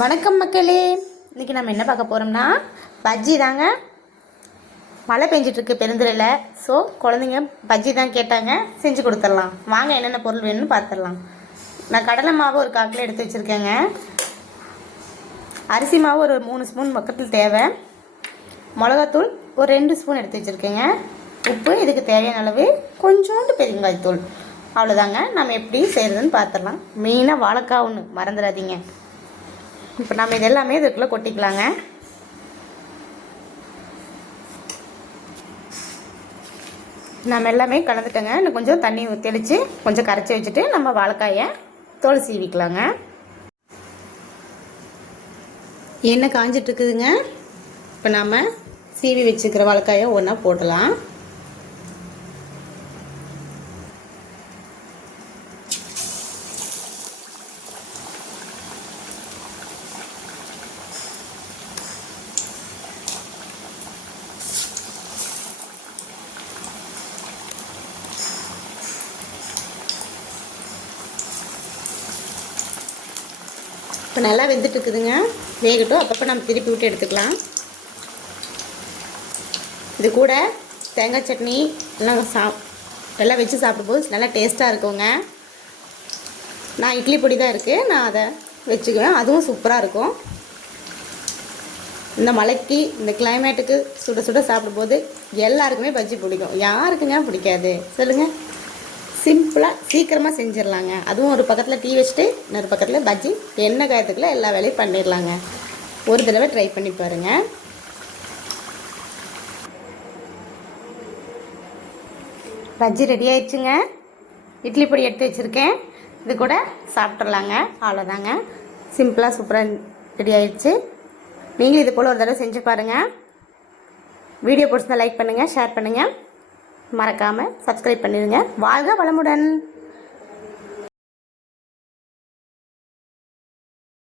வணக்கம் மக்களே. இன்றைக்கி நம்ம என்ன பார்க்க போகிறோம்னா பஜ்ஜி தாங்க. மழை பெஞ்சிட்ருக்கு பெருந்துறையில் ஸோ குழந்தைங்க பஜ்ஜி தான் கேட்டாங்க. செஞ்சு கொடுத்துடலாம். வாங்க என்னென்ன பொருள் வேணும்னு பார்த்துடலாம். நான் கடலை மாவு ஒரு கால் கிலோ எடுத்து வச்சுருக்கேங்க. அரிசி மாவு ஒரு மூணு ஸ்பூன் பக்கத்தில் தேவை. மிளகாத்தூள் ஒரு ரெண்டு ஸ்பூன் எடுத்து வச்சுருக்கேங்க. உப்பு இதுக்கு தேவையான அளவு கொஞ்சோண்டு பெருங்காயத்தூள். அவ்வளோதாங்க நம்ம எப்படி செய்கிறதுன்னு பார்த்துடலாம். மெயினாக வாழைக்காய் ஒன்று மறந்துடாதீங்க. இப்போ நம்ம இது எல்லாமே இதுக்குள்ளே கொட்டிக்கலாங்க. நம்ம எல்லாமே கலந்துட்டோங்க. இன்னும் கொஞ்சம் தண்ணி தெளித்து கொஞ்சம் கரைச்சி வச்சுட்டு நம்ம வாழைக்காயை தோல் சீவிக்கலாங்க. எண்ணெய் காஞ்சிட்ருக்குதுங்க இப்போ நாம் சீவி வச்சுக்கிற வாழைக்காயை ஒன்றா போடலாம். இப்போ நல்லா வெந்துட்டுருக்குதுங்க. வேகட்டும். அப்பப்போ நம்ம திருப்பி விட்டு எடுத்துக்கலாம். இது கூட தேங்காய் சட்னி எல்லாம் சா எல்லாம் வச்சு சாப்பிடும்போது நல்லா டேஸ்ட்டாக இருக்குங்க. நான் இட்லி பொடி தான் இருக்குது நான் அதை வச்சுக்குவேன். அதுவும் சூப்பராக இருக்கும். இந்த மலைக்கு இந்த கிளைமேட்டுக்கு சுட சுட சாப்பிடும்போது எல்லாருக்குமே பஜ்ஜி பிடிக்கும். யாருக்குங்க பிடிக்காது? சொல்லுங்கள் சிம்பிளாக சீக்கிரமாக செஞ்சிடலாங்க. அதுவும் ஒரு பக்கத்தில் டீ வச்சுட்டு இன்னொரு பக்கத்தில் பஜ்ஜி எண்ணெய் காயத்துக்குள்ளே எல்லா வேலையும் பண்ணிடலாங்க. ஒரு தடவை ட்ரை பண்ணி பாருங்கள் பஜ்ஜி ரெடி ஆயிடுச்சுங்க. இட்லி பொடி எடுத்து வச்சுருக்கேன். இது கூட சாப்பிட்றலாங்க அவ்வளோதாங்க சிம்பிளாக சூப்பராக ரெடி ஆயிடுச்சு. நீங்களும் இது போல் ஒரு தடவை செஞ்சு பாருங்கள் வீடியோ பிடிச்சிருந்தா லைக் பண்ணுங்கள் ஷேர் பண்ணுங்கள் மறக்காமல் சப்ஸ்கிரைப் பண்ணிடுங்க வாழ்க வளமுடன்.